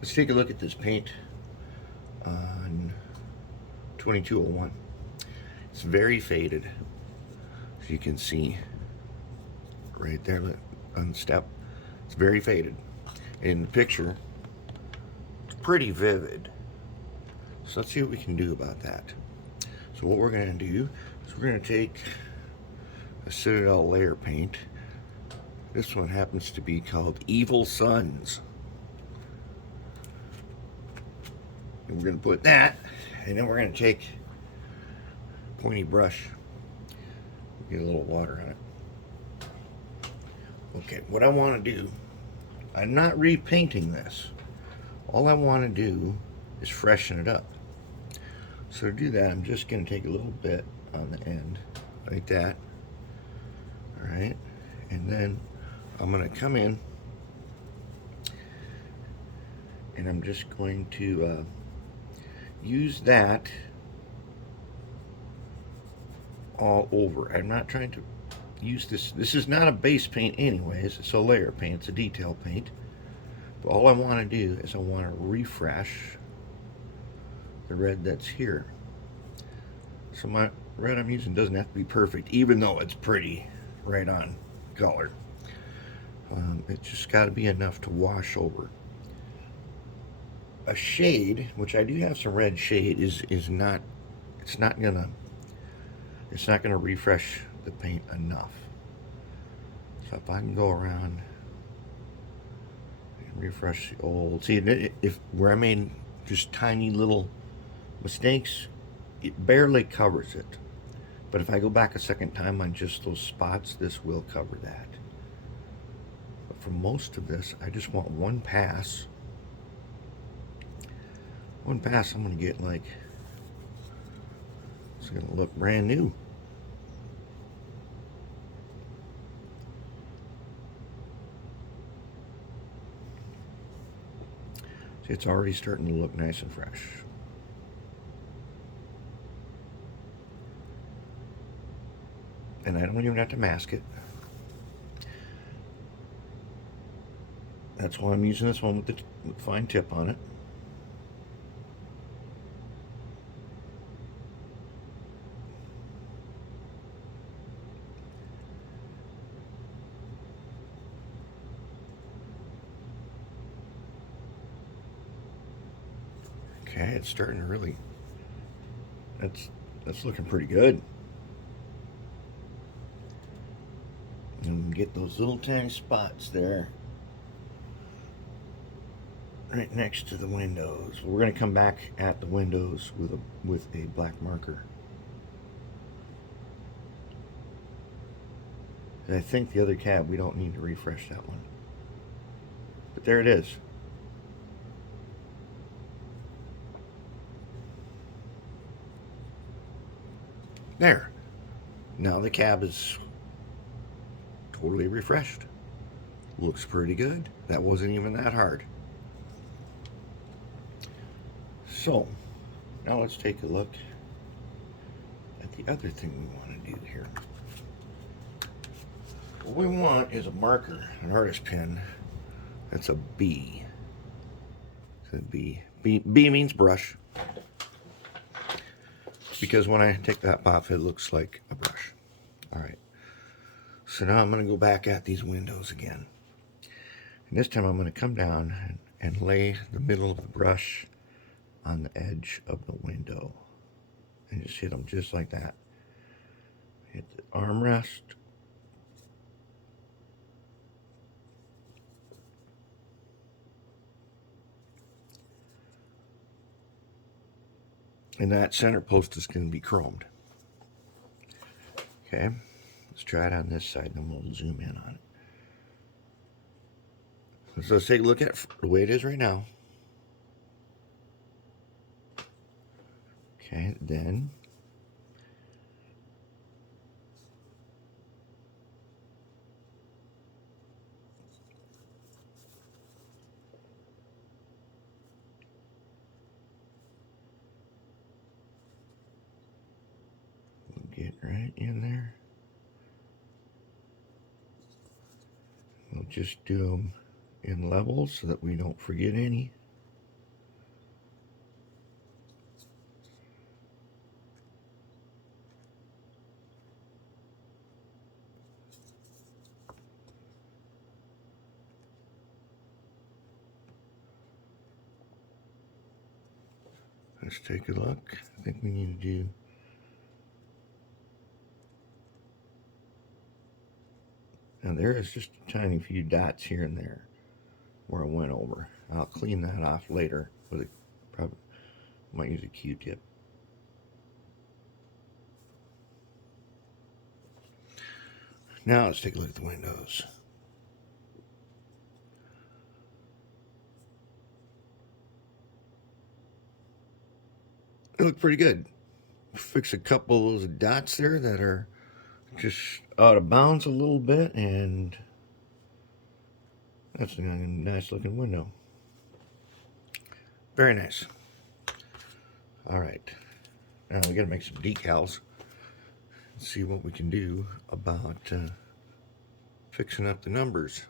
Let's take a look at this paint on 2201. It's very faded, as you can see right there on the step. It's very faded. In the picture, it's pretty vivid. So let's see what we can do about that. So what we're going to do is we're going to take a Citadel layer paint. This one happens to be called Evil Sons. And we're going to put that, and then we're going to take a pointy brush, get a little water on it. Okay, what I want to do, I'm not repainting this. All I want to do is freshen it up. So to do that, I'm just going to take a little bit on the end, like that. All right, and then I'm going to come in, and I'm just going to use that all over. I'm not trying to use this. This is not a base paint anyways. It's a layer paint. It's a detail paint. But all I want to do is I want to refresh the red that's here. So my red I'm using doesn't have to be perfect, even though it's pretty right on color. It's just got to be enough to wash over. A shade, which I do have some red shade, is not. It's not gonna refresh the paint enough. So if I can go around and refresh the old, see if where I made just tiny little mistakes, it barely covers it. But if I go back a second time on just those spots, this will cover that. But for most of this, I just want one pass. One pass, I'm going to get like, it's going to look brand new. See, it's already starting to look nice and fresh. And I don't even have to mask it. That's why I'm using this one with the fine tip on it. Okay, it's starting to really, that's looking pretty good. And get those little tiny spots there right next to the windows. We're going to come back at the windows with a black marker. And I think the other cab, we don't need to refresh that one. But there it is. There. Now the cab is totally refreshed. Looks pretty good. That wasn't even that hard. So, now let's take a look at the other thing we want to do here. What we want is a marker, an artist pen. That's a B. It's a B. B means brush. Because when I take that off, it looks like a brush. All right. So now I'm going to go back at these windows again. And this time I'm going to come down and lay the middle of the brush on the edge of the window. And just hit them just like that. Hit the armrest. And that center post is going to be chromed. Okay, let's try it on this side, and then we'll zoom in on it. So let's take a look at the way it is right now. Okay, then we'll get right in there. We'll just do them in levels so that we don't forget any. Let's take a look. I think we need to do now. There is just a tiny few dots here and there where I went over. I'll clean that off later with a probably might use a Q-tip. Now let's take a look at the windows. They look pretty good. Fix a couple of those dots there that are just out of bounds a little bit, and that's a nice looking window. Very nice. All right, now we got to make some decals. See what we can do about fixing up the numbers.